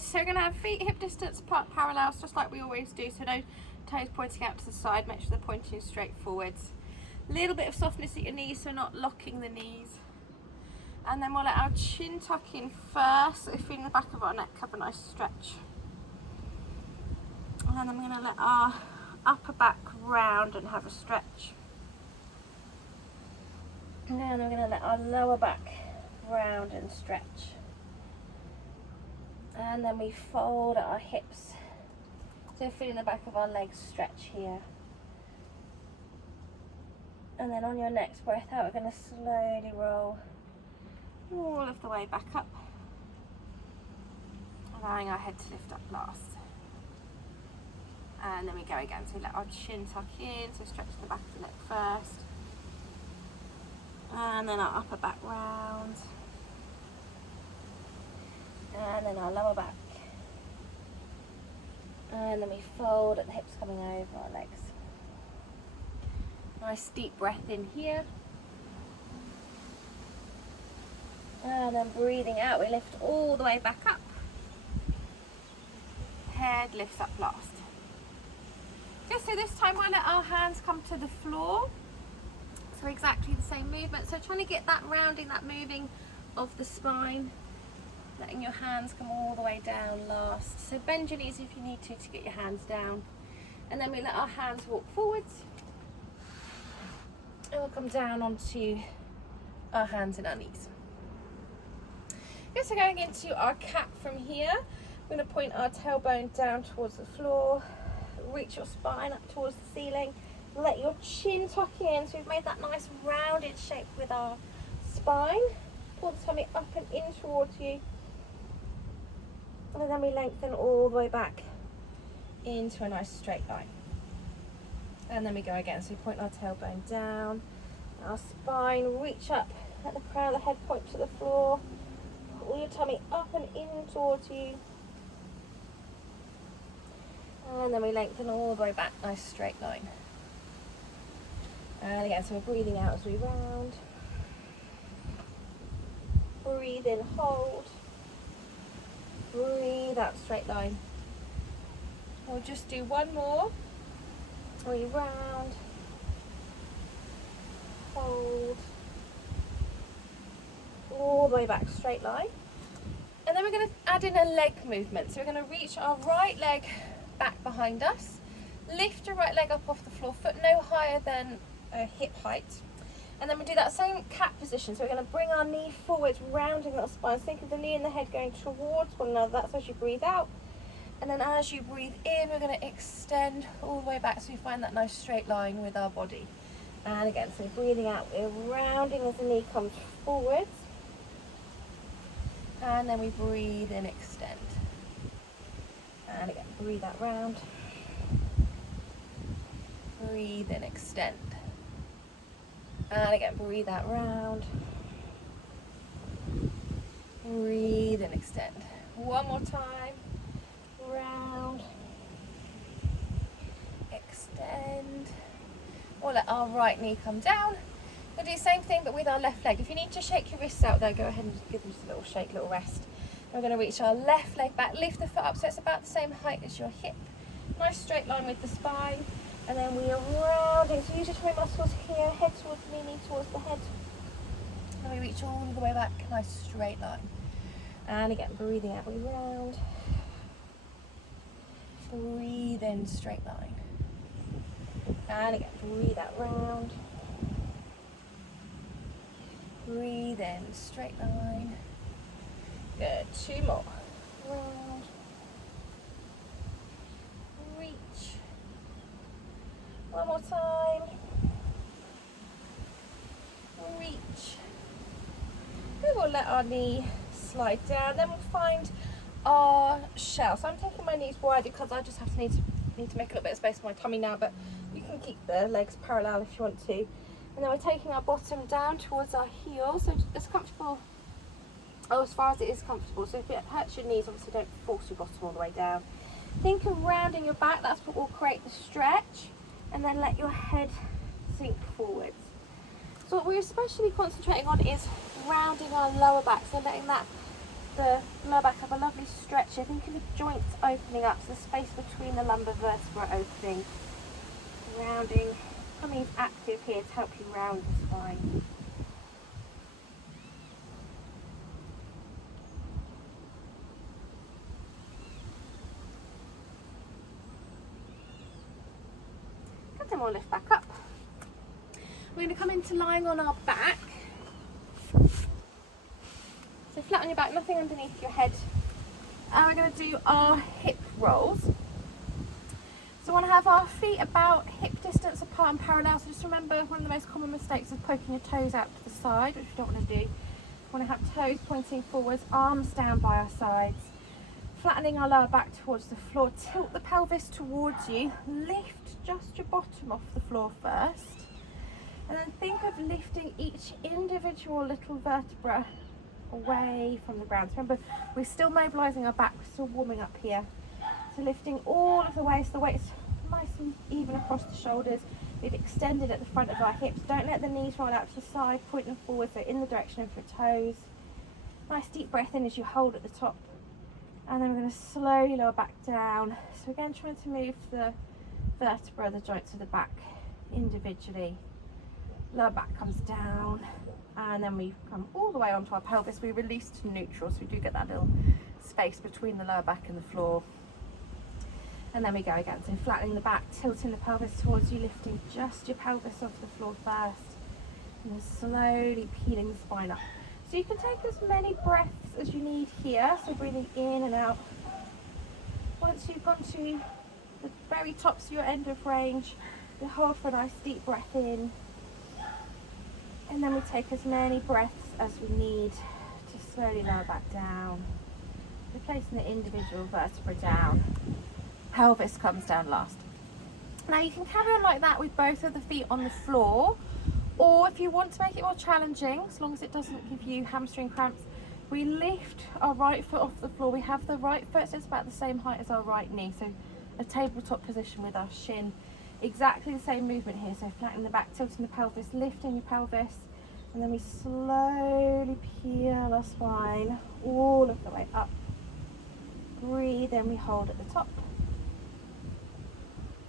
So we're going to have feet hip distance apart, parallels, just like we always do. So no toes pointing out to the side. Make sure they're pointing straight forwards. A little bit of softness at your knees, so not locking the knees. And then we'll let our chin tuck in first. So feeling the back of our neck have a nice stretch. And then I'm going to let our upper back round and have a stretch. And then we're going to let our lower back round and stretch. And then we fold our hips. So feeling the back of our legs stretch here. And then on your next breath out, we're going to slowly roll all of the way back up, allowing our head to lift up last. And then we go again, so let our chin tuck in, so stretch the back of the neck first. And then our upper back round. And then our lower back. And then we fold at the hips coming over our legs. Nice deep breath in here. And then breathing out, we lift all the way back up. Head lifts up last. Just so this time we'll let our hands come to the floor. So exactly the same movement. So trying to get that rounding, that moving of the spine. Letting your hands come all the way down last. So bend your knees if you need to get your hands down. And then we let our hands walk forwards. And we'll come down onto our hands and our knees. Okay, so going into our cat from here, we're going to point our tailbone down towards the floor, reach your spine up towards the ceiling, let your chin tuck in, so we've made that nice rounded shape with our spine. Pull the tummy up and in towards you, and then we lengthen all the way back into a nice straight line. And then we go again, so we point our tailbone down, our spine, reach up, let the crown of the head point to the floor, pull your tummy up and in towards you, and then we lengthen all the way back, nice straight line. And again, so we're breathing out as we round, breathe in, hold, breathe out, straight line. We'll just do one more. We round, hold, all the way back, straight line. And then we're going to add in a leg movement. So we're going to reach our right leg back behind us, lift your right leg up off the floor, foot no higher than hip height. And then we do that same cat position. So we're going to bring our knee forwards, rounding our spine. So think of the knee and the head going towards one another. That's as you breathe out. And then as you breathe in, we're going to extend all the way back so we find that nice straight line with our body. And again, so breathing out, we're rounding as the knee comes forwards. And then we breathe in, extend. And again, breathe out, round. Breathe in, extend. And again, breathe out, round. Breathe in, extend. One more time. Round, extend. We'll let our right knee come down. We'll do the same thing but with our left leg. If you need to shake your wrists out there, go ahead and give them just a little shake, little rest. We're going to reach our left leg back, lift the foot up so it's about the same height as your hip. Nice straight line with the spine. And then we are rounding, so use your tummy muscles here, head towards the knee towards the head. And we reach all the way back, nice straight line. And again, breathing out, we round. Breathe in, straight line. And again, breathe out, round. Breathe in, straight line. Good, two more. Round. Reach. One more time. Reach. Then we'll let our knee slide down. Then we'll find our shell. So I'm taking my knees wide because I just need to make a little bit of space for my tummy now, but you can keep the legs parallel if you want to. And then we're taking our bottom down towards our heels, so as comfortable, as far as it is comfortable. So if it hurts your knees, obviously don't force your bottom all the way down. Think of rounding your back, that's what will create the stretch, and then let your head sink forwards. So what we're especially concentrating on is rounding our lower back, so letting that the lower back, have a lovely stretch here. Think of the joints opening up, so the space between the lumbar vertebra opening, rounding, coming active here to help you round the spine. Good, then we'll lift back up. We're going to come into lying on our back. So flat on your back, nothing underneath your head. And we're going to do our hip rolls. So we want to have our feet about hip distance apart and parallel. So just remember, one of the most common mistakes is poking your toes out to the side, which we don't want to do. We want to have toes pointing forwards, arms down by our sides. Flattening our lower back towards the floor. Tilt the pelvis towards you. Lift just your bottom off the floor first. And then think of lifting each individual little vertebra away from the ground. So remember, we're still mobilising our back, we're still warming up here. So lifting all of the way, so the weight's nice and even across the shoulders. We've extended at the front of our hips. Don't let the knees roll out to the side, pointing forward, so in the direction of your toes. Nice deep breath in as you hold at the top. And then we're going to slowly lower back down. So again, trying to move the vertebra, the joints of the back individually. Lower back comes down. And then we come all the way onto our pelvis. We release to neutral, so we do get that little space between the lower back and the floor. And then we go again, so flattening the back, tilting the pelvis towards you, lifting just your pelvis off the floor first, and then slowly peeling the spine up. So you can take as many breaths as you need here, so breathing in and out. Once you've gone to the very tops of your end of range, you hold for a nice deep breath in. And then we take as many breaths as we need to slowly lower back down. Replacing the individual vertebra down. Pelvis comes down last. Now you can carry on like that with both of the feet on the floor, or if you want to make it more challenging, as long as it doesn't give you hamstring cramps, we lift our right foot off the floor. We have the right foot, so it's about the same height as our right knee, so a tabletop position with our shin. Exactly the same movement here, so flattening the back, tilting the pelvis, lifting your pelvis, and then we slowly peel our spine all of the way up. Breathe in, we hold at the top.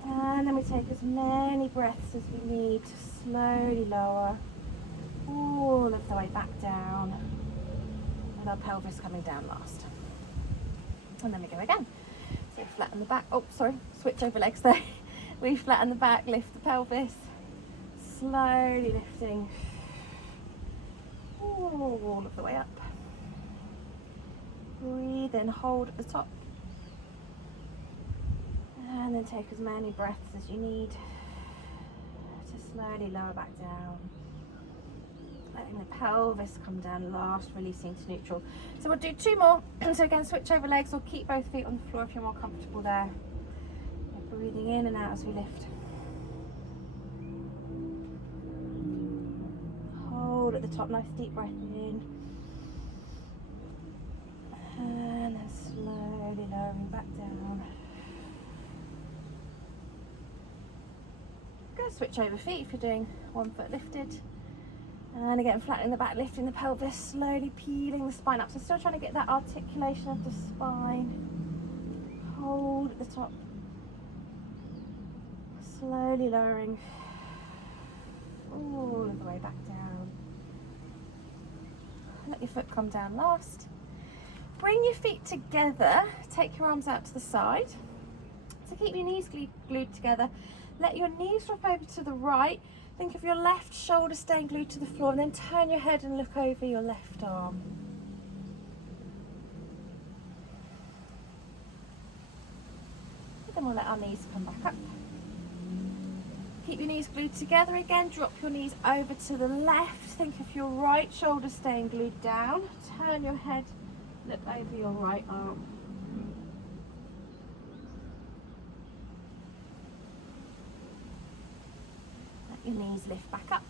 And then we take as many breaths as we need to slowly lower all of the way back down, with our pelvis coming down last. And then we go again. So flatten the back, oh sorry, switch over legs there. We flatten the back, lift the pelvis, slowly lifting all of the way up. Breathe in, hold at the top. And then take as many breaths as you need to slowly lower back down. Letting the pelvis come down last, releasing to neutral. So we'll do two more. So again, switch over legs, or keep both feet on the floor if you're more comfortable there. Breathing in and out as we lift. Hold at the top, nice deep breath in. And then slowly lowering back down. Go switch over feet if you're doing one foot lifted. And again, flattening the back, lifting the pelvis, slowly peeling the spine up. So still trying to get that articulation of the spine. Hold at the top. Slowly lowering all of the way back down. Let your foot come down last. Bring your feet together. Take your arms out to the side. So keep your knees glued together. Let your knees drop over to the right. Think of your left shoulder staying glued to the floor, and then turn your head and look over your left arm. And then we'll let our knees come back up. Keep your knees glued together again. Drop your knees over to the left. Think of your right shoulder staying glued down. Turn your head, look over your right arm. Let your knees lift back up.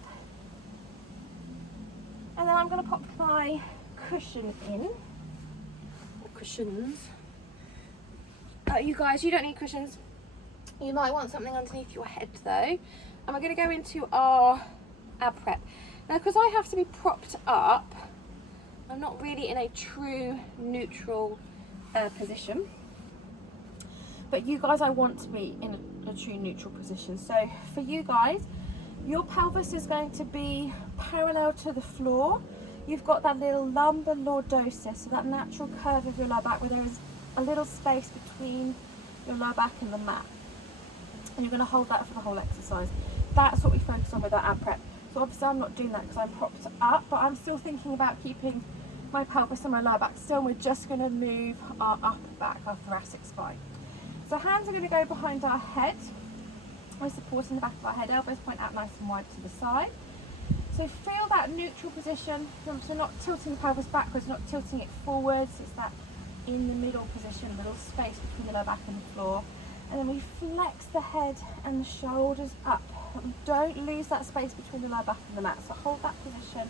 And then I'm going to pop my cushion in. Or cushions. You guys, you don't need cushions. You might want something underneath your head though. And we're going to go into our ab prep. Now because I have to be propped up, I'm not really in a true neutral position. But you guys, I want to be in a true neutral position. So for you guys, your pelvis is going to be parallel to the floor. You've got that little lumbar lordosis, so that natural curve of your lower back where there is a little space between your lower back and the mat. And you're going to hold that for the whole exercise. That's what we focus on with our ab prep. So obviously I'm not doing that because I'm propped up, but I'm still thinking about keeping my pelvis and my lower back still. We're just going to move our upper back, our thoracic spine. So hands are going to go behind our head. We're supporting the back of our head, elbows point out nice and wide to the side. So feel that neutral position. So not tilting the pelvis backwards, not tilting it forwards. It's that in the middle position, a little space between the lower back and the floor. And then we flex the head and the shoulders up. But we don't lose that space between the lower back and the mat. So hold that position.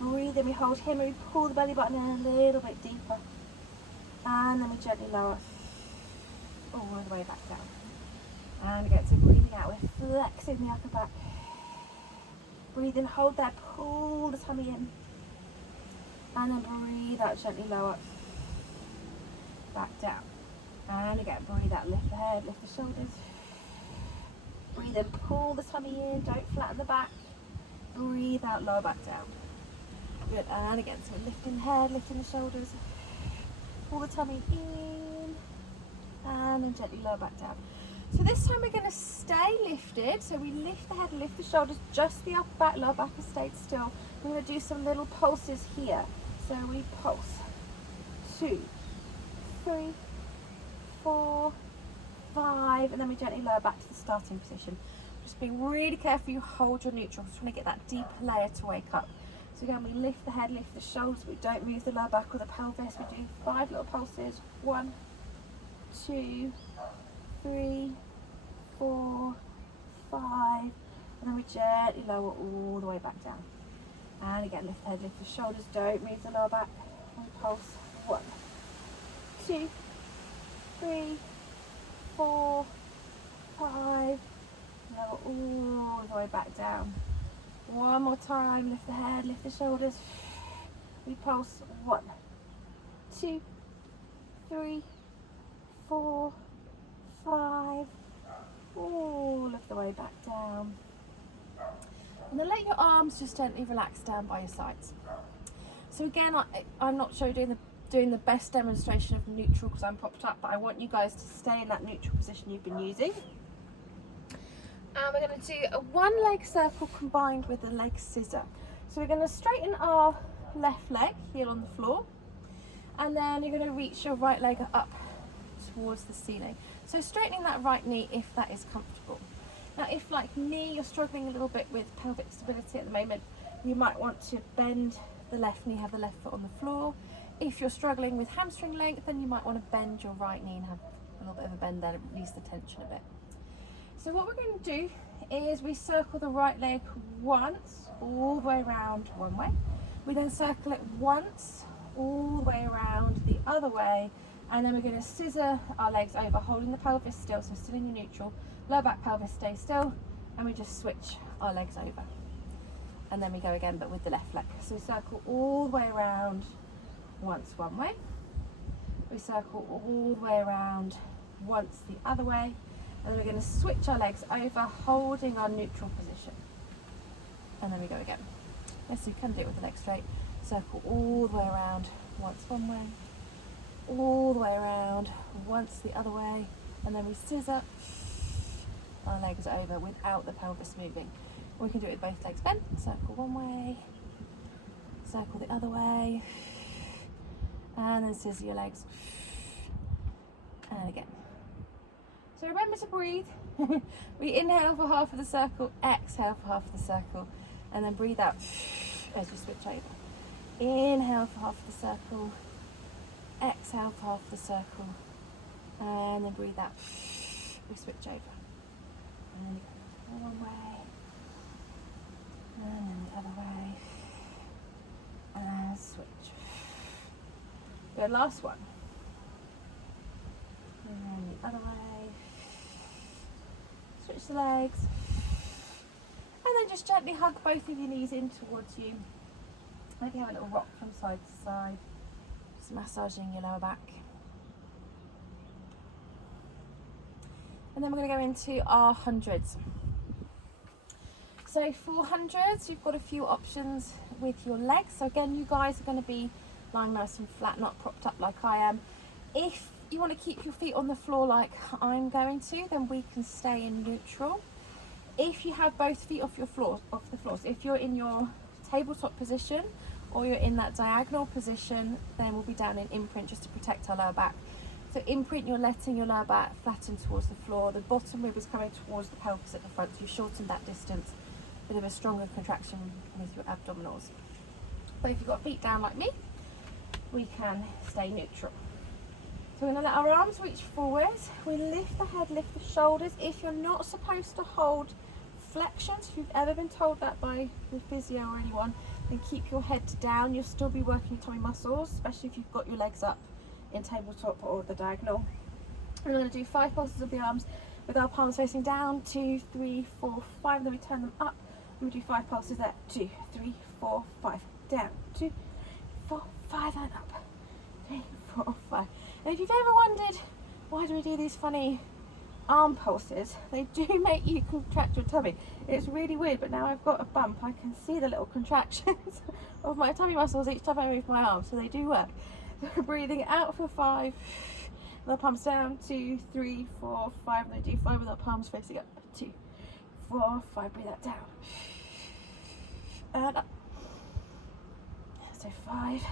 Breathe in, we hold here, we pull the belly button in a little bit deeper. And then we gently lower all the way back down. And again, so breathing out, we're flexing the upper back. Breathe in, hold there, pull the tummy in. And then breathe out, gently lower. Back down. And again, breathe out, lift the head, lift the shoulders. Breathe in, pull the tummy in, don't flatten the back. Breathe out, lower back down. Good, and again, so lifting the head, lifting the shoulders. Pull the tummy in. And then gently lower back down. So this time we're going to stay lifted. So we lift the head, lift the shoulders, just the upper back, lower back has stayed still. We're going to do some little pulses here. So we pulse 2, 3, 4, 5, and then we gently lower back to the starting position. Just be really careful you hold your neutral. Just trying to get that deeper layer to wake up. So again, we lift the head, lift the shoulders. We don't move the lower back or the pelvis. We do 5 little pulses. 1, 2, 3, 4, 5, and then we gently lower all the way back down. And again, lift the head, lift the shoulders, don't move the lower back. And pulse 1, 2, 3, 4, 5, lower all the way back down. One more time, lift the head, lift the shoulders. We pulse 1, 2, 3, 4, 5, all of the way back down. And then let your arms just gently relax down by your sides. So again, I'm not sure doing the best demonstration of neutral because I'm popped up, but I want you guys to stay in that neutral position you've been using. And we're going to do a 1 leg circle combined with a leg scissor. So we're going to straighten our left leg, heel on the floor, and then you're going to reach your right leg up towards the ceiling. So straightening that right knee if that is comfortable. Now if, like me, you're struggling a little bit with pelvic stability at the moment, you might want to bend the left knee, have the left foot on the floor. If you're struggling with hamstring length, then you might want to bend your right knee and have a little bit of a bend there to release the tension a bit. So what we're going to do is we circle the right leg once, all the way around one way. We then circle it once, all the way around the other way. And then we're going to scissor our legs over, holding the pelvis still, so still in your neutral. Lower back pelvis stays still, and we just switch our legs over. And then we go again, but with the left leg. So we circle all the way around once one way. We circle all the way around once the other way. And then we're going to switch our legs over, holding our neutral position. And then we go again. Yes, you can do it with the legs straight. Circle all the way around once one way. All the way around once the other way, and then we scissor our legs over without the pelvis moving. We can do it with both legs bent. Circle one way, circle the other way, and then scissor your legs, and again. So remember to breathe. We inhale for half of the circle, exhale for half of the circle, and then breathe out as you switch over. Inhale for half of the circle, exhale for half the circle, and then breathe out. We switch over. And one way, and then the other way, and switch. The last one. And then the other way. Switch the legs. And then just gently hug both of your knees in towards you. Maybe have a little rock from side to side, just massaging your lower back. And then we're going to go into our hundreds. So for hundreds, you've got a few options with your legs. So again, you guys are going to be lying nice and flat, not propped up like I am. If you want to keep your feet on the floor like I'm going to, then we can stay in neutral. If you have both feet off the floor, so if you're in your tabletop position or you're in that diagonal position, then we'll be down in imprint just to protect our lower back. So imprint, you're letting your lower back flatten towards the floor. The bottom rib is coming towards the pelvis at the front, so you've shortened that distance. Bit of a stronger contraction with your abdominals. But if you've got feet down like me, we can stay neutral. So we're going to let our arms reach forwards. We lift the head, lift the shoulders. If you're not supposed to hold flexions, if you've ever been told that by your physio or anyone, then keep your head down. You'll still be working your tummy muscles, especially if you've got your legs up in tabletop or the diagonal. We're going to do 5 pulses of the arms with our palms facing down. 2, 3, 4, 5. Then we turn them up. And we do 5 pulses there. 2, 3, 4, 5. Down. 2, 4, 5 and up. 3, 4, 5. And if you've ever wondered why do we do these funny arm pulses, they do make you contract your tummy. It's really weird, but now I've got a bump, I can see the little contractions of my tummy muscles each time I move my arms, so they do work. So we're breathing out for 5, with our palms down. 2, 3, 4, 5. And then do 5 with our palms facing up. 2, 4, 5. Breathe that down and up. So 5.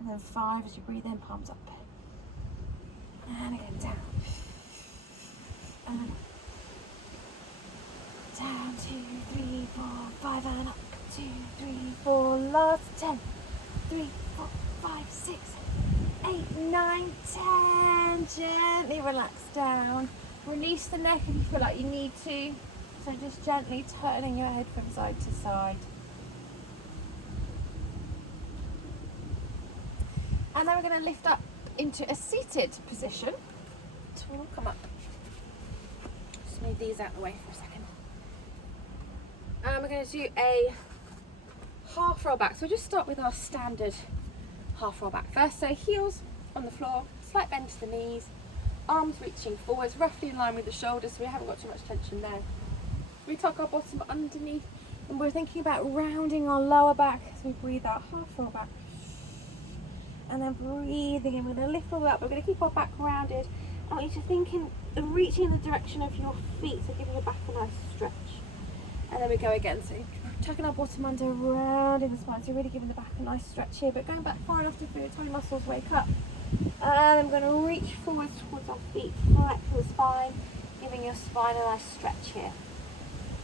And then 5 as you breathe in, palms up. And again, down. And down. 2, 3, 4, 5, and up. 2, 3, 4, last 10. 3, 4, 5, 6, 8, 9, 10. Gently relax down. Release the neck if you feel like you need to. So just gently turning your head from side to side. And then we're going to lift up into a seated position. So we'll come up. Just move these out of the way for a second. And we're going to do a half roll back. So we'll just start with our standard half roll back first. So heels on the floor, slight bend to the knees, arms reaching forwards, roughly in line with the shoulders, so we haven't got too much tension there. We tuck our bottom underneath, and we're thinking about rounding our lower back as we breathe out, half roll back. And then breathing in, we're going to lift all up, we're going to keep our back rounded. I want you to think in reaching in the direction of your feet, so giving your back a nice stretch. And then we go again, so tucking our bottom under, rounding the spine, so really giving the back a nice stretch here, but going back far enough to feel your tummy muscles wake up. And I'm going to reach forward towards our feet, flex the spine, giving your spine a nice stretch here.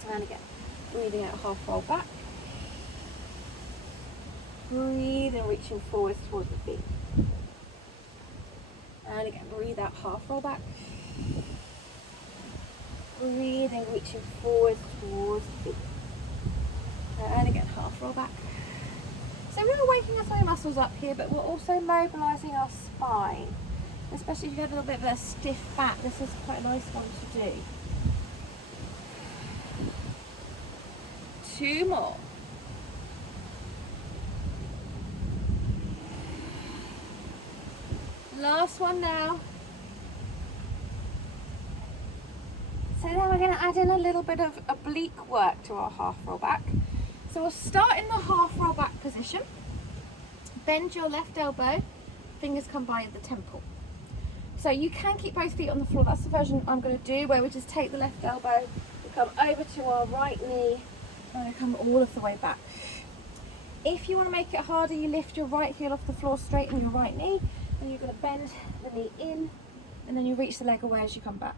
And again, breathing out, half roll back. Breathe and reaching forward towards the feet. And again, breathe out, half roll back. Breathe and reaching forward towards the feet. And again, half roll back. So we're waking our tummy muscles up here, but we're also mobilising our spine. Especially if you have a little bit of a stiff back, this is quite a nice one to do. 2 more. Last one now. So then we're going to add in a little bit of oblique work to our half roll back. So we'll start in the half roll back position. Bend your left elbow, fingers come by the temple. So you can keep both feet on the floor. That's the version I'm going to do, where we just take the left elbow, we come over to our right knee, and we come all of the way back. If you want to make it harder, you lift your right heel off the floor, straighten your right knee, and you're going to bend the knee in, and then you reach the leg away as you come back.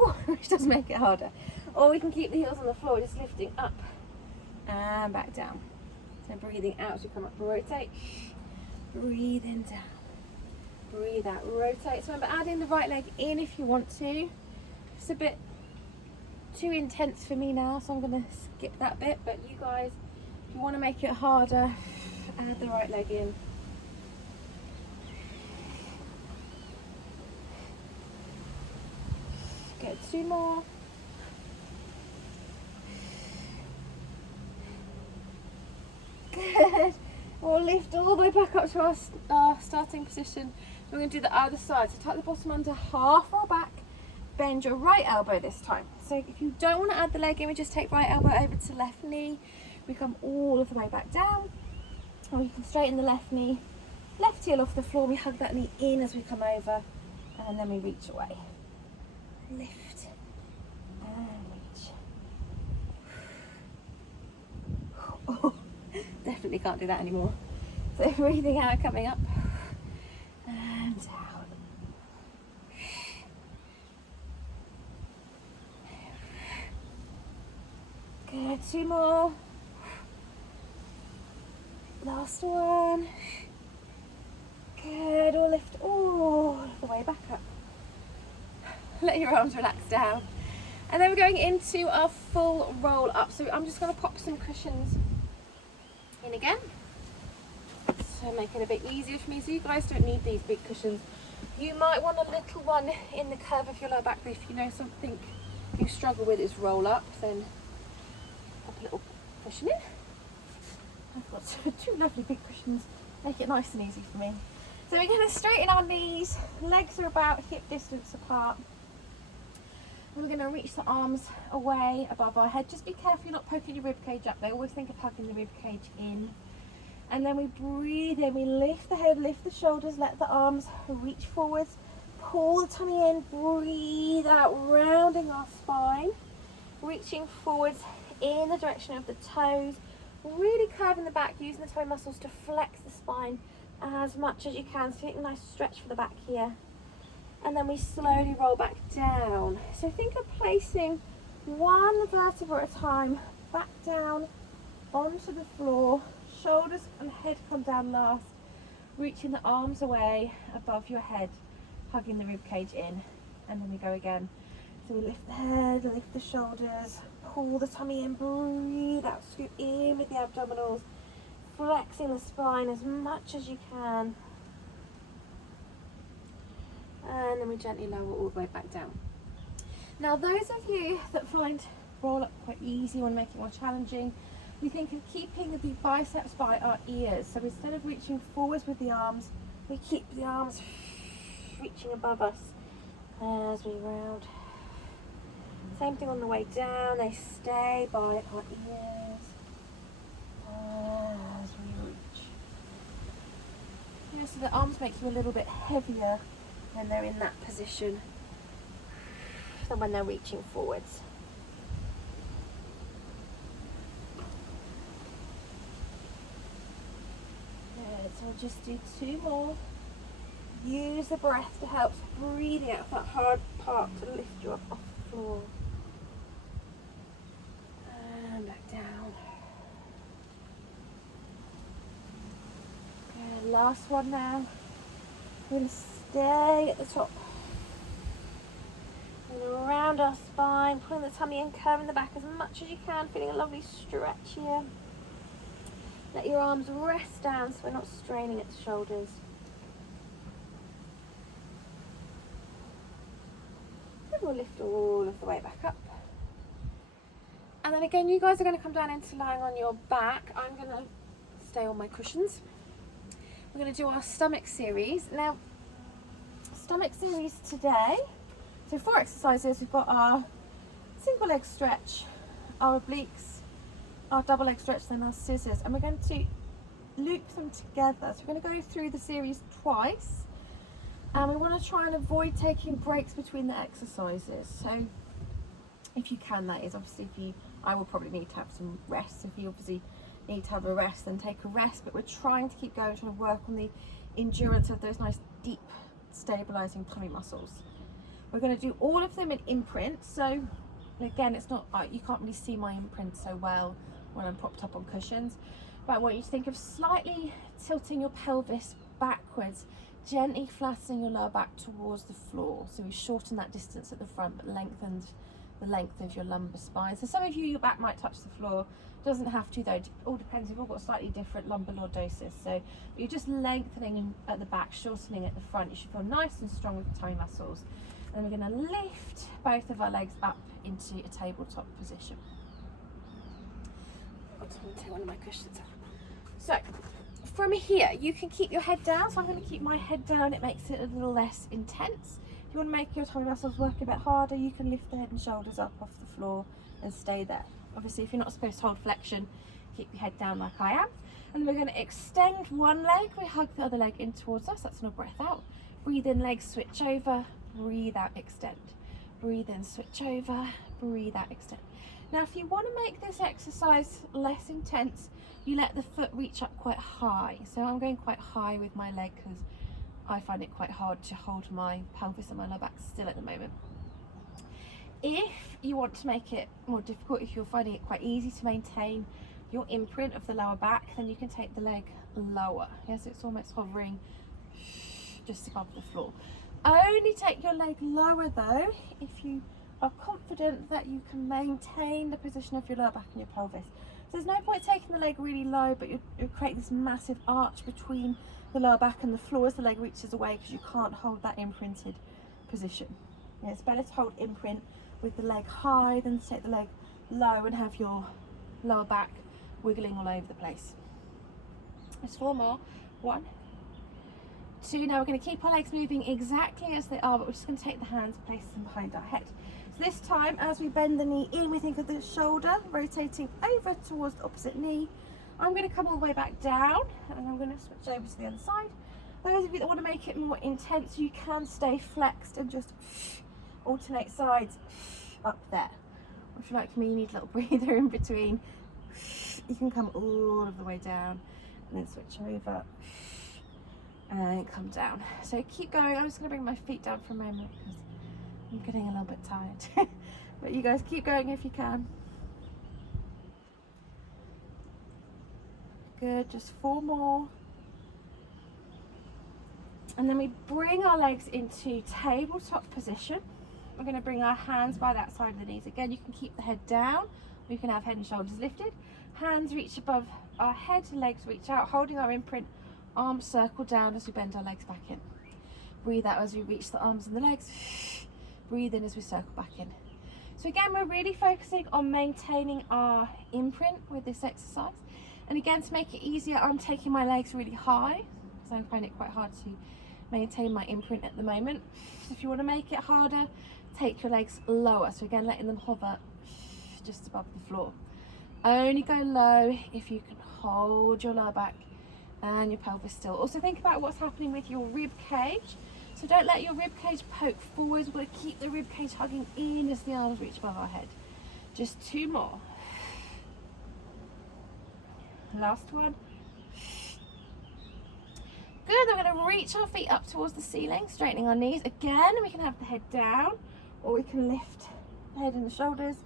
Ooh, which does make it harder. Or we can keep the heels on the floor, just lifting up and back down. So breathing out as you come up, rotate, breathe in, down, breathe out, rotate. So remember, adding the right leg in if you want to. It's a bit too intense for me now, so I'm going to skip that bit, but you guys, if you want to make it harder, add the right leg in. Good, 2 more. lift all the way back up to our starting position. We're going to do the other side. So tuck the bottom under, half roll back, bend your right elbow this time. So if you don't want to add the leg in, we just take right elbow over to left knee. We come all of the way back down, or you can straighten the left knee, left heel off the floor. We hug that knee in as we come over, and then we reach away. Lift and reach. Oh, definitely can't do that anymore. So breathing out, coming up and down. Good, 2 more. Last one. Good, or lift all the way back up. Let your arms relax down. And then we're going into our full roll up. So I'm just going to pop some cushions in again. So make it a bit easier for me. So you guys don't need these big cushions. You might want a little one in the curve of your lower back, but if you know something you struggle with is roll up, then pop a little cushion in. I've got 2 lovely big cushions, make it nice and easy for me. So we're going to straighten our knees, legs are about hip distance apart. We're going to reach the arms away above our head. Just be careful you're not poking your rib cage up. They always think of hugging the rib cage in. And then we breathe in, we lift the head, lift the shoulders, let the arms reach forwards, pull the tummy in, breathe out, rounding our spine, reaching forwards in the direction of the toes, really curving the back, using the toe muscles to flex the spine as much as you can. So getting a nice stretch for the back here. And then we slowly roll back down. So think of placing one vertebra at a time back down onto the floor. Shoulders and head come down last, reaching the arms away above your head, hugging the rib cage in, and then we go again. So we lift the head, lift the shoulders, pull the tummy in, breathe out, scoop in with the abdominals, flexing the spine as much as you can. And then we gently lower all the way back down. Now those of you that find roll up quite easy when making it more challenging, we think of keeping the biceps by our ears. So instead of reaching forwards with the arms, we keep the arms reaching above us as we round. Same thing on the way down, they stay by our ears as we reach. Yeah, so the arms make you a little bit heavier when they're in that position than when they're reaching forwards. Good, so we'll just do 2 more. Use the breath to help breathing out that hard part to lift you up off the floor. And back down. Good, last one now. We're going to stay at the top. We're going to round our spine, pulling the tummy in, curving the back as much as you can, feeling a lovely stretch here. Let your arms rest down so we're not straining at the shoulders. And we'll lift all of the way back up. And then again, you guys are going to come down into lying on your back. I'm going to stay on my cushions. We're going to do our stomach series. Now, stomach series today, so 4 exercises. We've got our single leg stretch, our obliques, our double leg stretch, then our scissors, and we're going to loop them together. So we're going to go through the series twice, and we want to try and avoid taking breaks between the exercises. So if you can, that is. Obviously, I will probably need to have some rest. If you obviously need to have a rest, then take a rest, but we're trying to keep going, trying to work on the endurance of those nice deep stabilizing tummy muscles. We're going to do all of them in imprint. So again, it's not, you can't really see my imprint so well when I'm propped up on cushions, but I want you to think of slightly tilting your pelvis backwards, gently flattening your lower back towards the floor. So we shorten that distance at the front, but lengthened the length of your lumbar spine. So some of you, your back might touch the floor. Doesn't have to though, it all depends. You've all got slightly different lumbar lordosis. So you're just lengthening at the back, shortening at the front. You should feel nice and strong with the tummy muscles. And we're going to lift both of our legs up into a tabletop position. I've got to take one of my cushions out. So From here, you can keep your head down. So I'm going to keep my head down. It makes it a little less intense. If you want to make your tummy muscles work a bit harder, you can lift the head and shoulders up off the floor and stay there. Obviously, if you're not supposed to hold flexion, keep your head down like I am. And we're going to extend one leg. We hug the other leg in towards us. That's no breath out. Breathe in, legs switch over. Breathe out, extend. Breathe in, switch over. Breathe out, extend. Now, if you want to make this exercise less intense, you let the foot reach up quite high. So I'm going quite high with my leg because I find it quite hard to hold my pelvis and my lower back still at the moment. If you want to make it more difficult, if you're finding it quite easy to maintain your imprint of the lower back, then you can take the leg lower. Yes, it's almost hovering just above the floor. Only take your leg lower though if you are confident that you can maintain the position of your lower back and your pelvis. So there's no point taking the leg really low, but you create this massive arch between the lower back and the floor as the leg reaches away, because you can't hold that imprinted position. Yeah, it's better to hold imprint with the leg high than to take the leg low and have your lower back wiggling all over the place. There's 4 more. 1, 2. Now we're going to keep our legs moving exactly as they are, but we're just going to take the hands and place them behind our head. So this time, as we bend the knee in, we think of the shoulder rotating over towards the opposite knee. I'm going to come all the way back down, and I'm going to switch over to the other side. Those of you that want to make it more intense, you can stay flexed and just alternate sides up there. Or if you're like me, you need a little breather in between. You can come all of the way down and then switch over and come down. So keep going. I'm just going to bring my feet down for a moment because I'm getting a little bit tired. But you guys keep going if you can. Good, just 4 more. And then we bring our legs into tabletop position. We're going to bring our hands by that side of the knees. Again, you can keep the head down. We can have head and shoulders lifted. Hands reach above our head, legs reach out, holding our imprint. Arms circle down as we bend our legs back in. Breathe out as we reach the arms and the legs. Breathe in as we circle back in. So again, we're really focusing on maintaining our imprint with this exercise. And again, to make it easier, I'm taking my legs really high because I find it quite hard to maintain my imprint at the moment. So if you want to make it harder, take your legs lower. So again, letting them hover just above the floor. Only go low if you can hold your lower back and your pelvis still. Also think about what's happening with your rib cage. So don't let your rib cage poke forwards. We'll keep the rib cage hugging in as the arms reach above our head. Just 2 more. Last one. Good, then we're going to reach our feet up towards the ceiling, straightening our knees. Again, we can have the head down, or we can lift the head and the shoulders.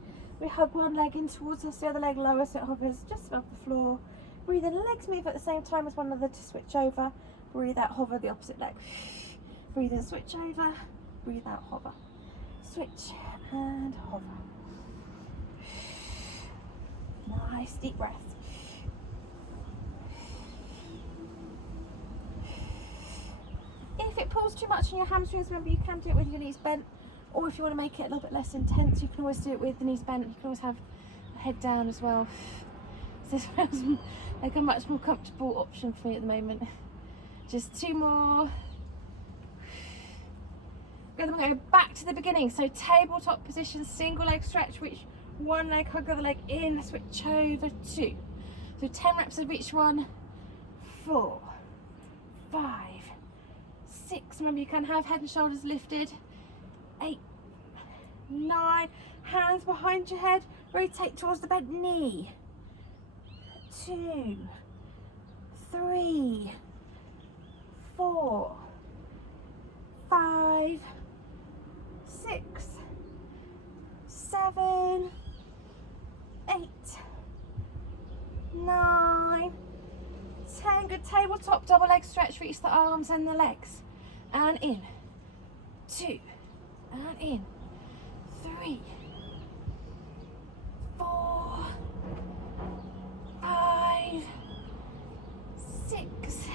We hug one leg in towards us, the other leg lower so it hovers just above the floor. Breathe in, legs move at the same time as one another to switch over. Breathe out, hover the opposite leg. Breathe in, switch over. Breathe out, hover. Switch and hover. Nice deep breath. If it pulls too much in your hamstrings, remember you can do it with your knees bent, or if you want to make it a little bit less intense, you can always do it with the knees bent. You can always have the head down as well. So this feels like a much more comfortable option for me at the moment. Just 2 more. Good, then we're going to go back to the beginning. So tabletop position, single leg stretch, reach one leg, hug the other leg in, switch over 2. So 10 reps of each one. 4, 5, 6. Remember you can have head and shoulders lifted. 8, 9. Hands behind your head. Rotate towards the bent knee. 2, 3, 4, 5, 6, 7, 8, 9, 10. Good, tabletop double leg stretch. Reach the arms and the legs. And in. 2. And in. 3, 4, 5, 6,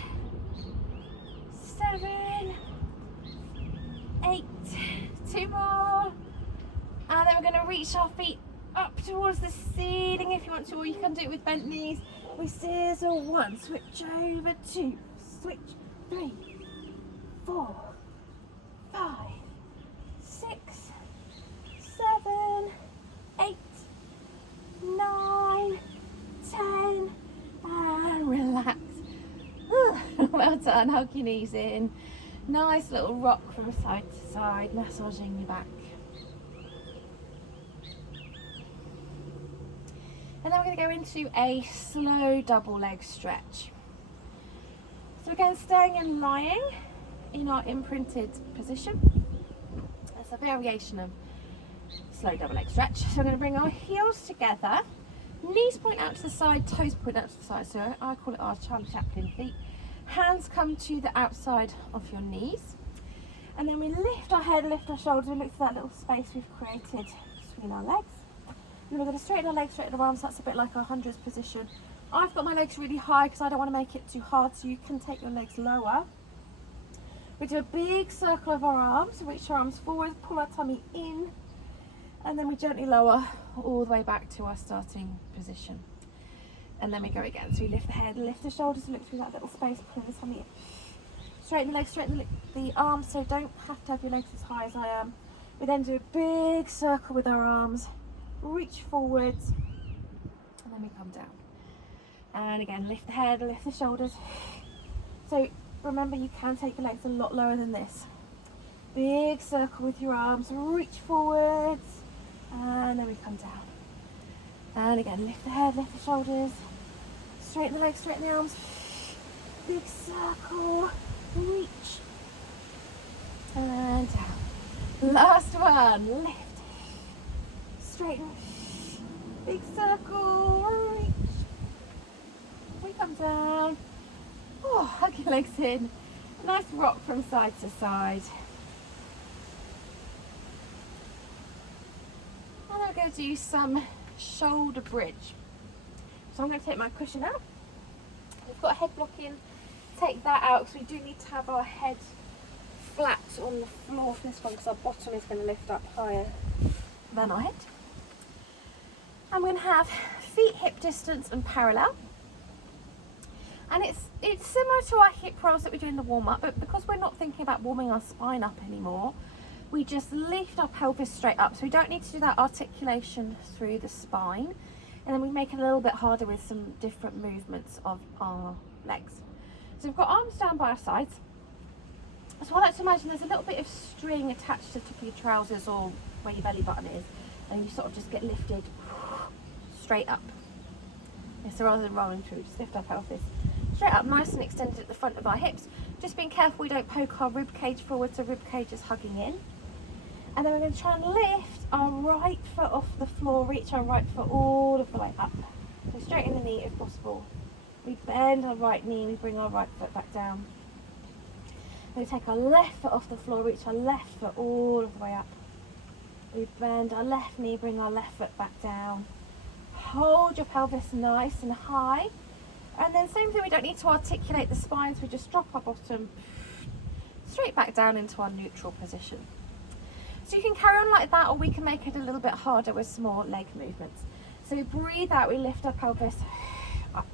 7, 8. 2 more. And then we're going to reach our feet up towards the ceiling if you want to, or you can do it with bent knees. We scissor 1, switch over 2, switch 3, 4, 5, 6, 7, 8, 9, 10, and relax. Well done, hug your knees in. Nice little rock from side to side, massaging your back. And then we're going to go into a slow double leg stretch. So again, staying and lying in our imprinted position. That's a variation of slow double leg stretch. So we're going to bring our heels together, knees point out to the side, toes point out to the side. So I call it our Charlie Chaplin feet. Hands come to the outside of your knees. And then we lift our head, lift our shoulders, and look for that little space we've created between our legs. And we're going to straighten our legs, straighten our arms. That's a bit like our hundreds position. I've got my legs really high because I don't want to make it too hard, so you can take your legs lower. We do a big circle of our arms, reach our arms forward, pull our tummy in, and then we gently lower all the way back to our starting position. And then we go again. So we lift the head, lift the shoulders, look through that little space, pull the tummy in. Straighten the legs, straighten the arms, so don't have to have your legs as high as I am. We then do a big circle with our arms, reach forwards, and then we come down. And again, lift the head, lift the shoulders. So remember, you can take your legs a lot lower than this. Big circle with your arms, reach forwards, and then we come down. And again, lift the head, lift the shoulders, straighten the legs, straighten the arms. Big circle, reach, and down. Last one, lift, straighten, big circle, reach. We come down. Oh, hug your legs in. Nice rock from side to side. And then we're going to do some shoulder bridge. So I'm going to take my cushion out. We've got a head block in. Take that out because we do need to have our head flat on the floor for this one because our bottom is going to lift up higher than our head. I'm going to have feet hip distance and parallel. And it's similar to our hip rolls that we do in the warm-up, but because we're not thinking about warming our spine up anymore, we just lift our pelvis straight up. So we don't need to do that articulation through the spine. And then we make it a little bit harder with some different movements of our legs. So we've got arms down by our sides. So I like to imagine there's a little bit of string attached to the top of your trousers or where your belly button is, and you sort of just get lifted straight up. Yeah, so rather than rolling through, just lift our pelvis straight up, nice and extended at the front of our hips. Just being careful we don't poke our rib cage forward, so rib cage is hugging in. And then we're going to try and lift our right foot off the floor, reach our right foot all of the way up. So straighten the knee if possible. We bend our right knee, we bring our right foot back down. We take our left foot off the floor, reach our left foot all of the way up. We bend our left knee, bring our left foot back down. Hold your pelvis nice and high. And then same thing, we don't need to articulate the spine, so we just drop our bottom straight back down into our neutral position. So you can carry on like that, or we can make it a little bit harder with some more leg movements. So we breathe out, we lift our pelvis up.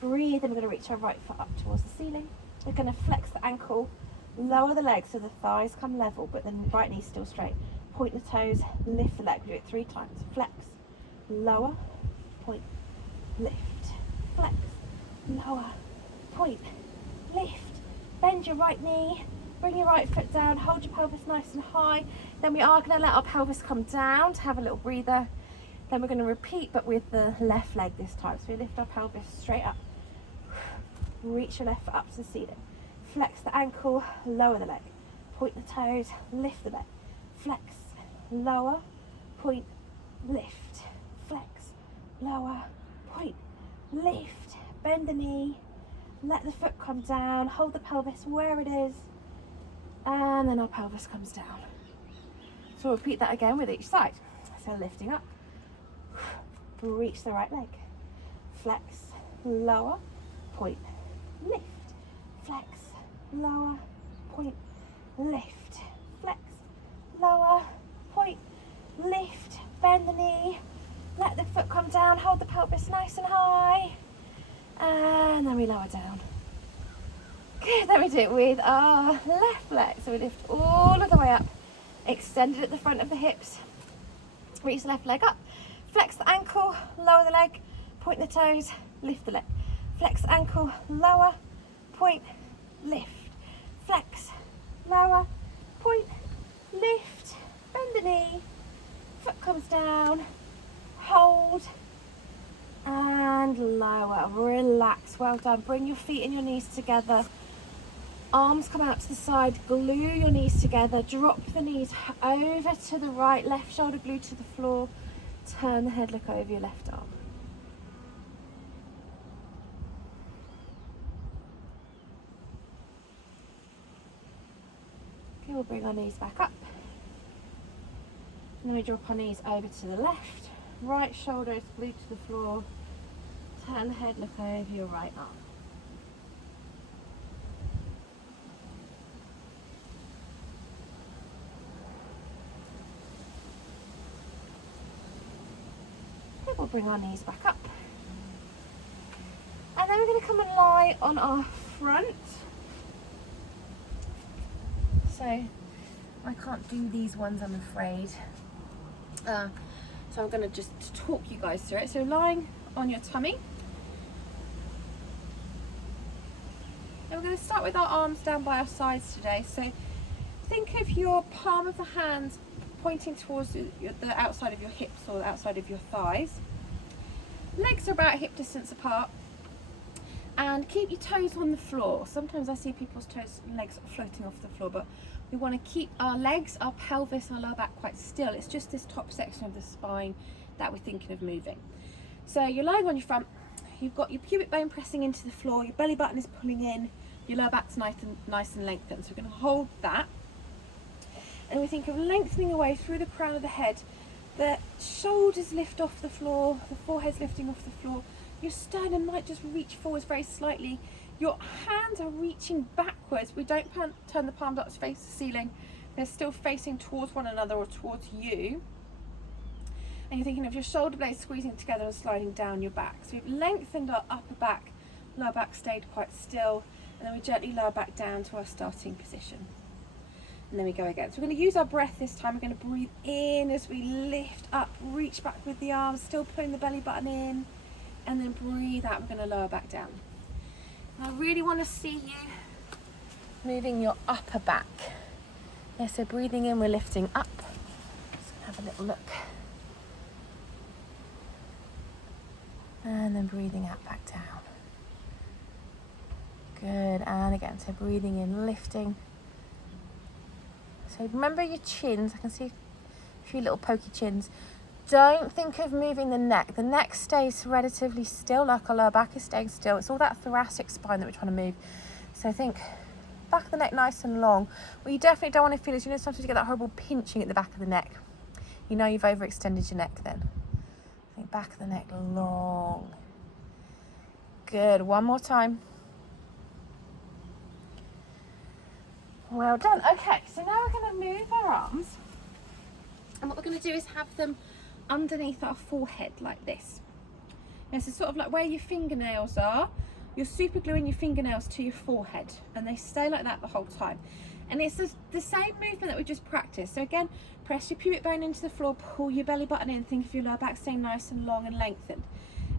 Breathe, and we're going to reach our right foot up towards the ceiling. We're going to flex the ankle, lower the leg so the thighs come level, but then the right knee still straight. Point the toes, lift the leg. We do it 3 times. Flex, lower, point, lift, flex, lower, point, lift. Bend your right knee, bring your right foot down, hold your pelvis nice and high. Then we are going to let our pelvis come down to have a little breather. Then we're going to repeat, but with the left leg this time. So we lift our pelvis straight up. Reach your left foot up to the ceiling. Flex the ankle, lower the leg. Point the toes, lift the leg. Flex, lower, point, lift. Flex, lower, point, lift. Bend the knee, let the foot come down, hold the pelvis where it is, and then our pelvis comes down. So we'll repeat that again with each side. So lifting up, reach the right leg. Flex, lower, point, lift, flex, lower, point, lift, flex, lower, point, lift, bend the knee, let the foot come down, hold the pelvis nice and high, And then we lower down. Good, then we do it with our left leg. So we lift all of the way up, extend it at the front of the hips, reach the left leg up, flex the ankle, lower the leg, point the toes, lift the leg. Flex the ankle, lower, point, lift. Flex, lower, point, lift, bend the knee, foot comes down, hold, and lower. Relax, well done. Bring your feet and your knees together. Arms come out to the side, glue your knees together, drop the knees over to the right, left shoulder glued to the floor, turn the head, look over your left arm. Okay, we'll bring our knees back up. And then we drop our knees over to the left, right shoulder is glued to the floor, turn the head, look over your right arm. We'll bring our knees back up. And then we're going to come and lie on our front. So I can't do these ones, I'm afraid. So I'm going to just talk you guys through it. So lying on your tummy. And we're going to start with our arms down by our sides today. So think of your palm of the hand pointing towards the outside of your hips or the outside of your thighs. Legs are about hip distance apart, and keep your toes on the floor. Sometimes I see people's toes and legs floating off the floor, but we want to keep our legs, our pelvis, our lower back quite still. It's just this top section of the spine that we're thinking of moving. So you're lying on your front, you've got your pubic bone pressing into the floor, your belly button is pulling in, your lower back's nice and lengthened. So we're going to hold that, and we think of lengthening away through the crown of the head. The shoulders lift off the floor, the forehead's lifting off the floor. Your sternum might just reach forwards very slightly. Your hands are reaching backwards. We don't turn the palms up to face the ceiling. They're still facing towards one another or towards you. And you're thinking of your shoulder blades squeezing together and sliding down your back. So we've lengthened our upper back, lower back stayed quite still, and then we gently lower back down to our starting position. And then we go again. So we're going to use our breath this time. We're going to breathe in as we lift up, reach back with the arms, still pulling the belly button in, and then breathe out. We're going to lower back down. And I really want to see you moving your upper back. Yeah, so breathing in, we're lifting up. Let's have a little look. And then breathing out, back down. Good, and again, so breathing in, lifting. So remember your chins. I can see a few little pokey chins. Don't think of moving the neck. The neck stays relatively still, like our lower back is staying still. It's all that thoracic spine that we're trying to move. So think back of the neck nice and long. What you definitely don't want to feel is, sometimes you get that horrible pinching at the back of the neck. You know you've overextended your neck then. Think back of the neck long. Good, one more time. Well done. Okay, so now we're going to move our arms, and what we're going to do is have them underneath our forehead like this. Now, so sort of like where your fingernails are, you're super gluing your fingernails to your forehead, and they stay like that the whole time. And it's the same movement that we just practiced. So again, press your pubic bone into the floor, pull your belly button in, think of your lower back staying nice and long and lengthened.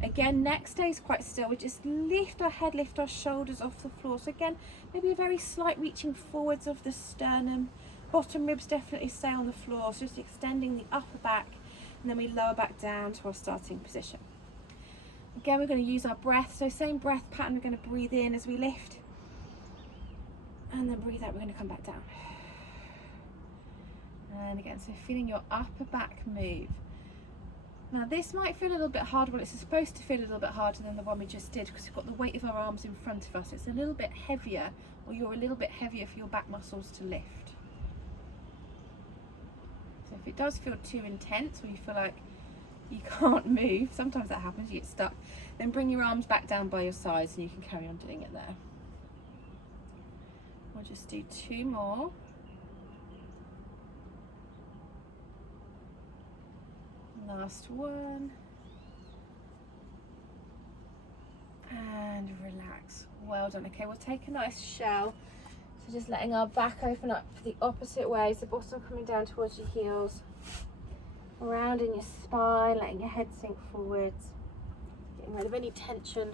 Again, neck stays quite still. We just lift our head, lift our shoulders off the floor. So again, maybe a very slight reaching forwards of the sternum. Bottom ribs definitely stay on the floor. So just extending the upper back, and then we lower back down to our starting position. Again, we're going to use our breath. So same breath pattern, we're going to breathe in as we lift. And then breathe out, we're going to come back down. And again, so feeling your upper back move. Now this might feel a little bit harder. Well, it's supposed to feel a little bit harder than the one we just did, because we've got the weight of our arms in front of us. It's a little bit heavier, or you're a little bit heavier for your back muscles to lift. So if it does feel too intense, or you feel like you can't move, sometimes that happens, you get stuck, then bring your arms back down by your sides and you can carry on doing it there. We'll just do two more. Last one. and relax. Well done. Okay, we'll take a nice shell. So just letting our back open up the opposite way, so bottom coming down towards your heels, around in your spine, letting your head sink forwards, getting rid of any tension.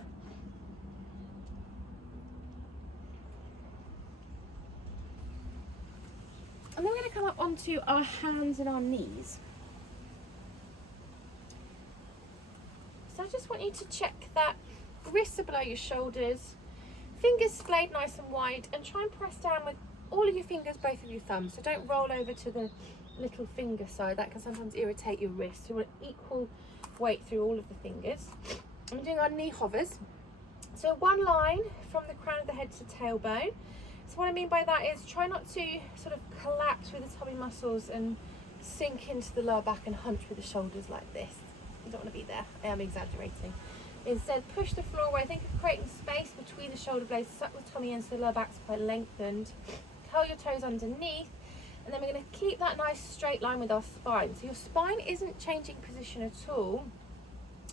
And then we're going to come up onto our hands and our knees. So I just want you to check that wrists are below your shoulders, fingers splayed nice and wide, and try and press down with all of your fingers, both of your thumbs. So don't roll over to the little finger side, that can sometimes irritate your wrists. So we want equal weight through all of the fingers. And we're doing our knee hovers. So one line from the crown of the head to tailbone. So what I mean by that is try not to sort of collapse with the tummy muscles and sink into the lower back and hunch with the shoulders like this. You don't want to be there. I am exaggerating. Instead, push the floor away. Think of creating space between the shoulder blades, suck the tummy in so the lower back's quite lengthened. Curl your toes underneath, and then we're going to keep that nice straight line with our spine. So your spine isn't changing position at all.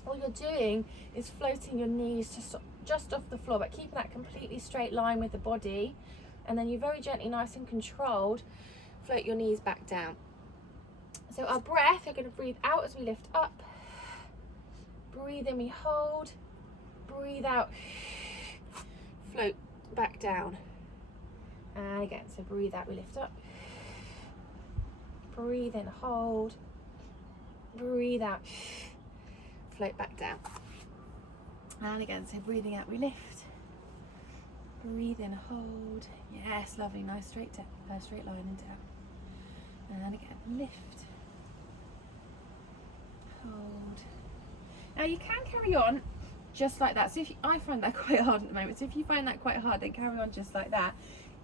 All you're doing is floating your knees just off the floor, but keeping that completely straight line with the body. And then you very gently, nice and controlled, float your knees back down. So our breath, we're going to breathe out as we lift up. Breathe in, we hold. Breathe out, float back down. And again, so breathe out, we lift up. Breathe in, hold. Breathe out, float back down. And again, so breathing out, we lift. Breathe in, hold. Yes, lovely, nice straight line and down. And again, lift. Hold. Now you can carry on just like that. So I find that quite hard at the moment. So if you find that quite hard, then carry on just like that.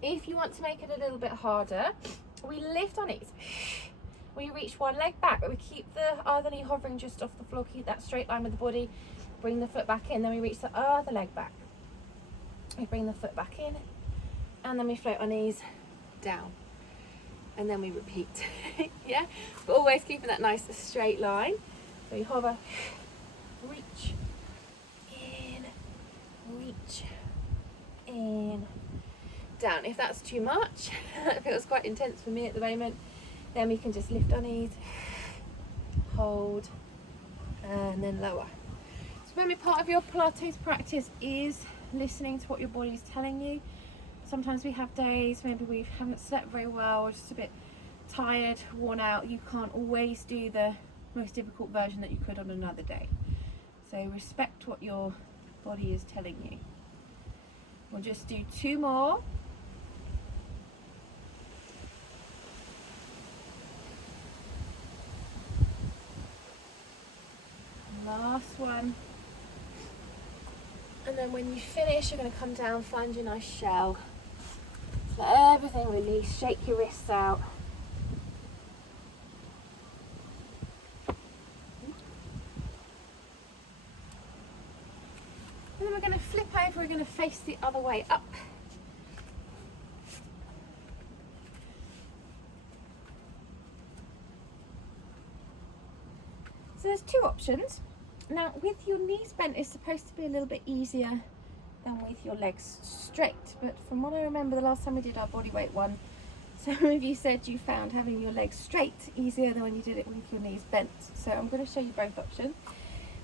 If you want to make it a little bit harder, we lift our knees. We reach one leg back, but we keep the other knee hovering just off the floor. Keep that straight line with the body. Bring the foot back in. Then we reach the other leg back. We bring the foot back in, and then we float our knees down, and then we repeat. Yeah, but always keeping that nice straight line. So you hover, reach in, reach in, down. If that's too much, it feels quite intense for me at the moment, then we can just lift our knees, hold, and then lower. So maybe part of your Pilates practice is listening to what your body's telling you. Sometimes we have days, maybe we haven't slept very well, or just a bit tired, worn out. You can't always do the most difficult version that you could on another day. So respect what your body is telling you. We'll just do 2 more. Last one. And then when you finish, you're going to come down, find your nice shell. Let everything release, shake your wrists out. And then we're going to flip over, we're going to face the other way up. So there's 2 options. Now with your knees bent, it's supposed to be a little bit easier than with your legs straight, but from what I remember the last time we did our bodyweight one, some of you said you found having your legs straight easier than when you did it with your knees bent. So I'm going to show you both options.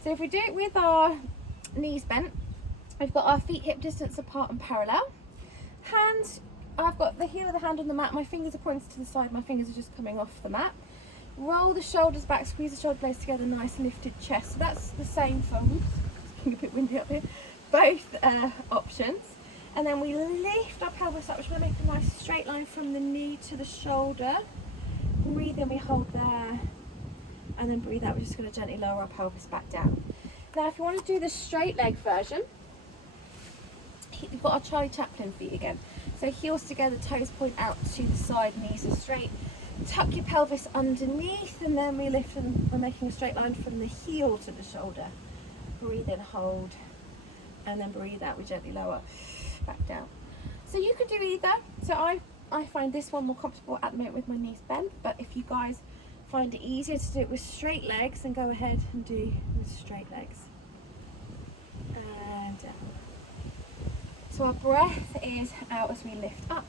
So if we do it with our knees bent, we've got our feet hip distance apart and parallel. Hands, I've got the heel of the hand on the mat, my fingers are pointed to the side, my fingers are just coming off the mat. Roll the shoulders back, squeeze the shoulder blades together, nice lifted chest. So that's the same for, oops, it's getting a bit windy up here, both options. And then we lift our pelvis up, we're trying to make a nice straight line from the knee to the shoulder. Breathe in, we hold there, and then breathe out, we're just going to gently lower our pelvis back down. Now if you want to do the straight leg version, we've got our Charlie Chaplin feet again. So heels together, toes point out to the side, knees are straight. Tuck your pelvis underneath, and then we lift, and we're making a straight line from the heel to the shoulder. Breathe in, hold, and then breathe out, we gently lower back down. So you could do either. So I find this one more comfortable at the moment with my knees bent, but if you guys find it easier to do it with straight legs, then go ahead and do with straight legs. And down. So our breath is out as we lift up.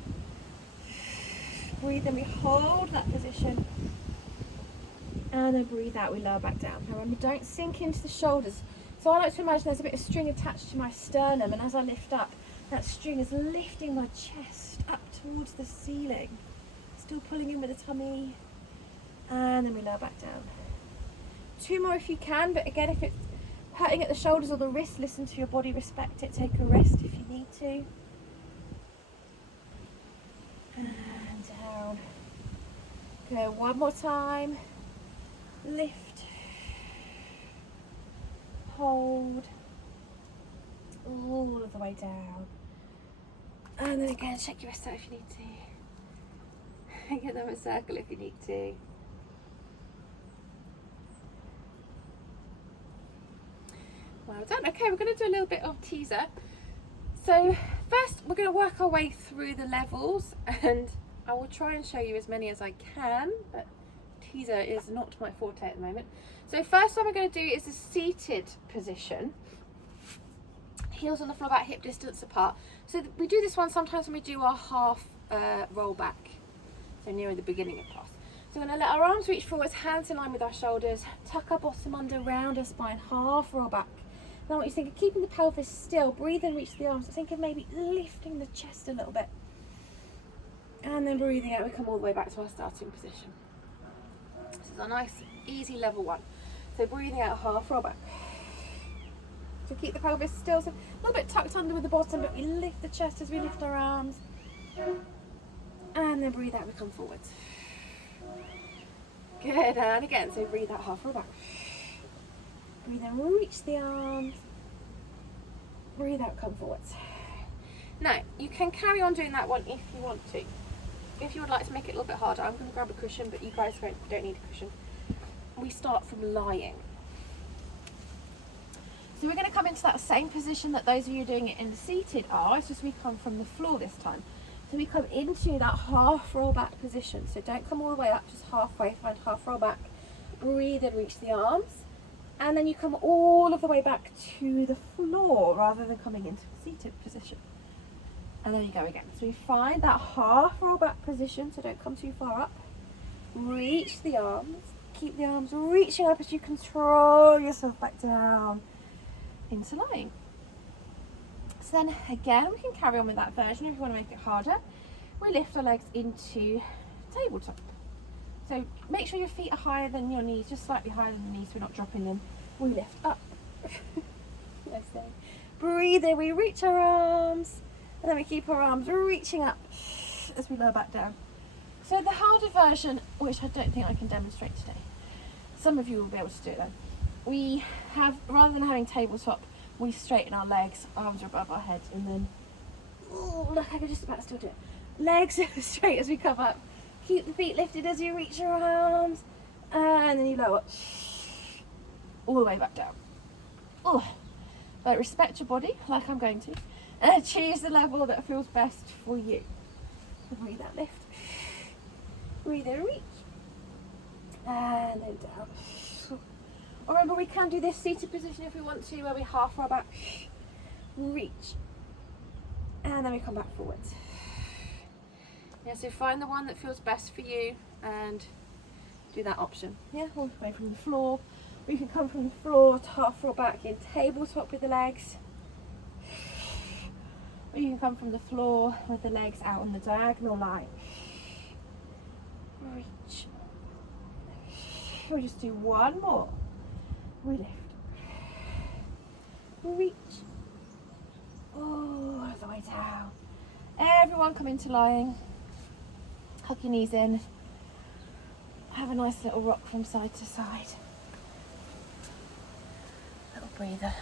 Breathe in, we hold that position. And then breathe out, we lower back down. Now remember, don't sink into the shoulders. So I like to imagine there's a bit of string attached to my sternum, and as I lift up, that string is lifting my chest up towards the ceiling. Still pulling in with the tummy. And then we lower back down. 2 more if you can, but again, if it's hurting at the shoulders or the wrist, listen to your body, respect it, take a rest if you need to. And down. Go one more time. Lift. Hold. All of the way down. And then again, shake your wrists out if you need to. Get them a circle if you need to. Well done. Okay, we're going to do a little bit of teaser. So first we're going to work our way through the levels, and I will try and show you as many as I can, but teaser is not my forte at the moment. So first one we're going to do is a seated position. Heels on the floor about hip distance apart. So we do this one sometimes when we do our half roll back, so near the beginning of class. So we're going to let our arms reach forwards, hands in line with our shoulders, tuck our bottom under, round our spine, half roll back. Now I want you to think of keeping the pelvis still, breathe and reach the arms. Think of maybe lifting the chest a little bit. And then breathing out, we come all the way back to our starting position. This is a nice, easy level one. So breathing out, half roll back. So keep the pelvis still, so a little bit tucked under with the bottom, but we lift the chest as we lift our arms. And then breathe out, we come forwards. Good, and again, so breathe out, half roll back. Breathe in, reach the arms. Breathe out, come forwards. Now, you can carry on doing that one if you want to. If you would like to make it a little bit harder, I'm going to grab a cushion, but you guys don't need a cushion. We start from lying. So we're going to come into that same position that those of you doing it in the seated are. It's just we come from the floor this time. So we come into that half roll back position. So don't come all the way up, just halfway, find half roll back. Breathe and reach the arms. And then you come all of the way back to the floor rather than coming into a seated position. And there you go again. So we find that half roll back position, so don't come too far up. Reach the arms. Keep the arms reaching up as you control yourself back down into lying. So then again, we can carry on with that version if you want to make it harder. We lift our legs into tabletop. So make sure your feet are higher than your knees, just slightly higher than the knees, so we're not dropping them. We lift up. Nice thing. Breathe in, we reach our arms, and then we keep our arms reaching up as we lower back down. So the harder version, which I don't think I can demonstrate today, some of you will be able to do it then. We have, rather than having tabletop, we straighten our legs, arms are above our head, and then, oh, look, I can just about still do it. Legs straight as we come up. Keep the feet lifted as you reach your arms, and then you lower all the way back down. Oh, but respect your body, like I'm going to, and choose the level that feels best for you. Breathe that lift. Breathe in, reach, and then down. Or remember, we can do this seated position if we want to, where we half roll back, reach, and then we come back forwards. Yeah, so find the one that feels best for you and do that option. Yeah, all the way from the floor. Or you can come from the floor to half roll back in tabletop with the legs. Or you can come from the floor with the legs out on the diagonal line. Reach. We'll just do one more. We lift. Reach. All the way down. Everyone come into lying. Hug your knees in. Have a nice little rock from side to side. Little breather.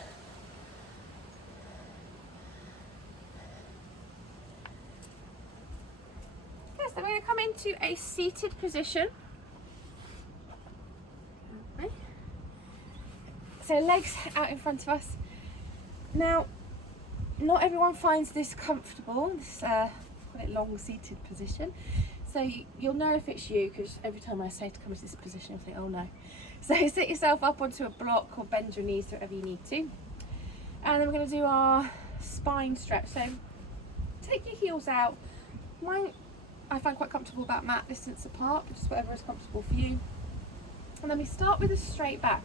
Yes, then we're going to come into a seated position. Okay. So legs out in front of us. Now, not everyone finds this comfortable, this long seated position. So you'll know if it's you, because every time I say to come into this position, you'll think, oh no. So sit yourself up onto a block or bend your knees to whatever you need to. And then we're going to do our spine stretch. So take your heels out. Mine I find quite comfortable about mat distance apart, just whatever is comfortable for you. And then we start with a straight back.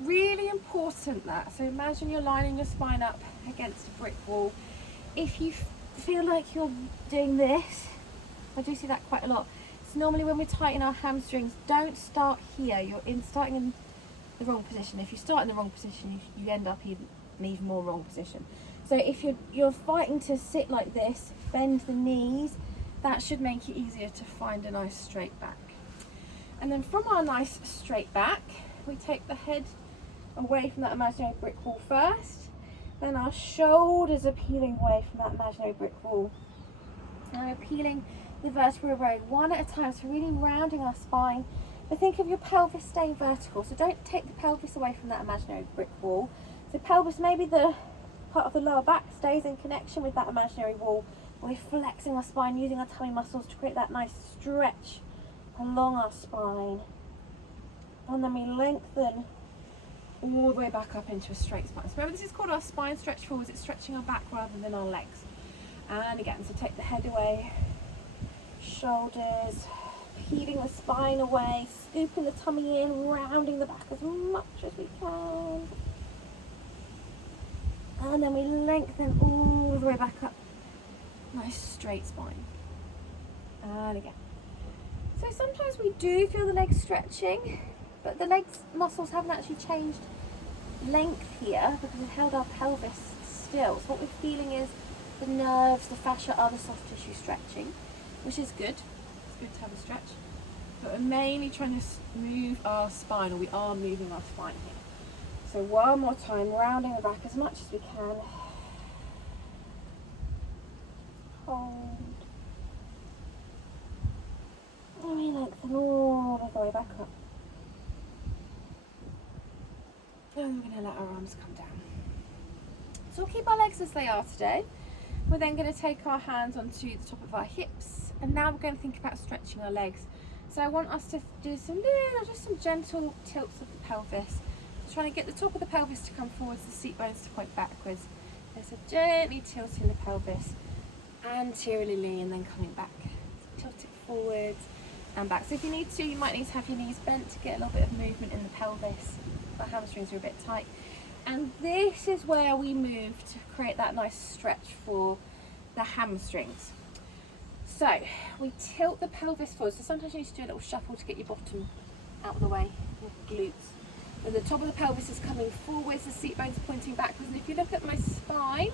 Really important that. So imagine you're lining your spine up against a brick wall. If you feel like you're doing this, I do see that quite a lot. So normally when we tighten our hamstrings, don't start here. You're starting in the wrong position. If you start in the wrong position, you end up in an even more wrong position. So if you're fighting to sit like this, bend the knees, that should make it easier to find a nice straight back. And then from our nice straight back, we take the head away from that imaginary brick wall first. Then our shoulders are peeling away from that imaginary brick wall. And we're peeling the vertebrae one at a time, so really rounding our spine. But think of your pelvis staying vertical, so don't take the pelvis away from that imaginary brick wall. So pelvis, maybe the part of the lower back stays in connection with that imaginary wall. We're flexing our spine, using our tummy muscles to create that nice stretch along our spine. And then we lengthen all the way back up into a straight spine. So remember, this is called our spine stretch forwards. It's stretching our back rather than our legs. And again, so take the head away, shoulders, peeling the spine away, scooping the tummy in, rounding the back as much as we can. And then we lengthen all the way back up. Nice straight spine. And again. So sometimes we do feel the legs stretching, but the legs muscles haven't actually changed length here because we've held our pelvis still. So what we're feeling is the nerves, the fascia, other soft tissue stretching, which is good. It's good to have a stretch. But we're mainly trying to move our spine, or we are moving our spine here. So one more time, rounding the back as much as we can. Hold. And we lengthen all the way back up. And we're going to let our arms come down. So we'll keep our legs as they are today. We're then going to take our hands onto the top of our hips, and now we're going to think about stretching our legs. So I want us to do some gentle tilts of the pelvis. So trying to get the top of the pelvis to come forwards, the seat bones to point backwards. So gently tilting the pelvis anteriorly and then coming back. So tilt it forwards and back. So if you need to, you might need to have your knees bent to get a little bit of movement in the pelvis. Our hamstrings are a bit tight. And this is where we move to create that nice stretch for the hamstrings. So we tilt the pelvis forward. So sometimes you need to do a little shuffle to get your bottom out of the way, your glutes. And the top of the pelvis is coming forwards, the seat bones pointing backwards. And if you look at my spine,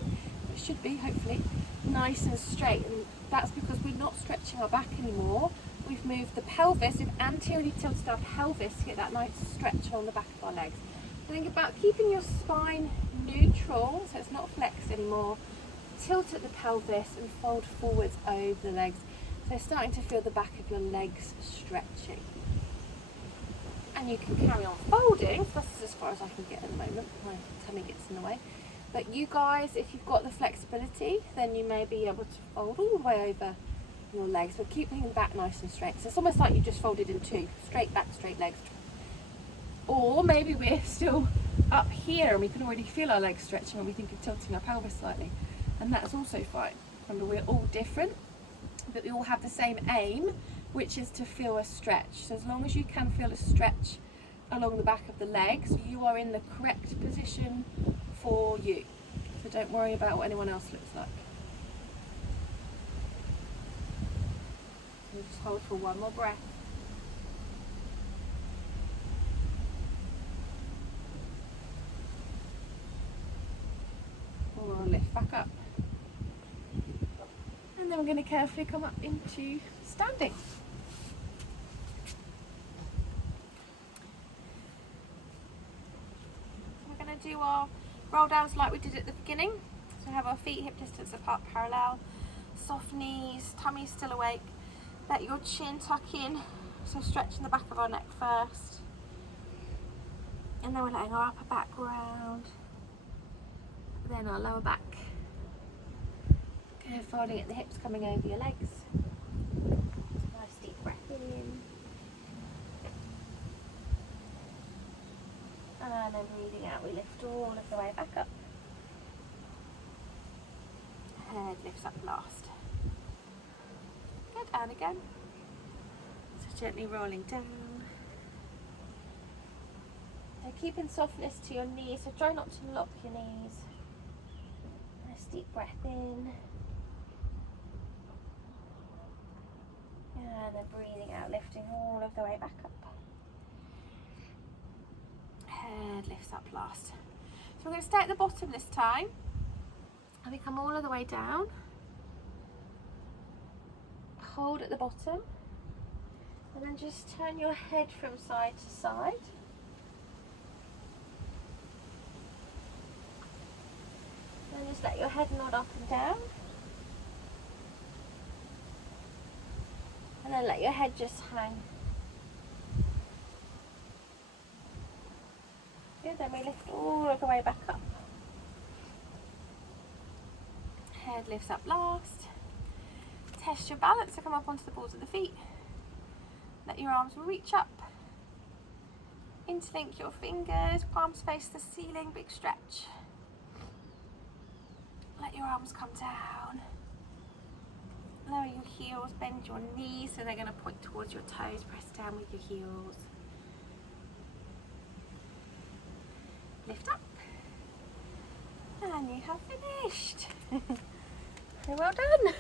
it should be hopefully nice and straight. And that's because we're not stretching our back anymore. We've moved the pelvis, we've anteriorly tilted our pelvis to get that nice stretch along the back of our legs. Think about keeping your spine neutral, so it's not flexed anymore. Tilt at the pelvis and fold forwards over the legs. So starting to feel the back of your legs stretching. And you can carry on folding. That's as far as I can get at the moment. My tummy gets in the way. But you guys, if you've got the flexibility, then you may be able to fold all the way over your legs, but keeping the back nice and straight. So it's almost like you just folded in two. Straight back, straight legs. Or maybe we're still up here and we can already feel our legs stretching and we think of tilting our pelvis slightly. And that's also fine. Remember, we're all different, but we all have the same aim, which is to feel a stretch. So as long as you can feel a stretch along the back of the legs, you are in the correct position for you. So don't worry about what anyone else looks like. So just hold for one more breath. We'll lift back up. And then we're going to carefully come up into standing. We're going to do our roll downs like we did at the beginning. So have our feet hip distance apart, parallel, soft knees, tummy still awake. Let your chin tuck in, so stretching the back of our neck first. And then we're letting our upper back round. Then our lower back. Okay, folding at the hips, coming over your legs. Nice deep breath in. And then breathing out, we lift all of the way back up. Head lifts up last. Good, and again. So gently rolling down. Now keeping softness to your knees, so try not to lock your knees. Nice deep breath in. And then breathing out, lifting all of the way back up. Head lifts up last. So we're going to stay at the bottom this time. And we come all of the way down. Hold at the bottom. And then just turn your head from side to side. And just let your head nod up and down. And then let your head just hang. Good, then we lift all of the way back up. Head lifts up last. Test your balance, so come up onto the balls of the feet. Let your arms reach up. Interlink your fingers, palms face the ceiling, big stretch. Let your arms come down. Lower your heels, bend your knees so they're going to point towards your toes. Press down with your heels. Lift up. And you have finished. Well done.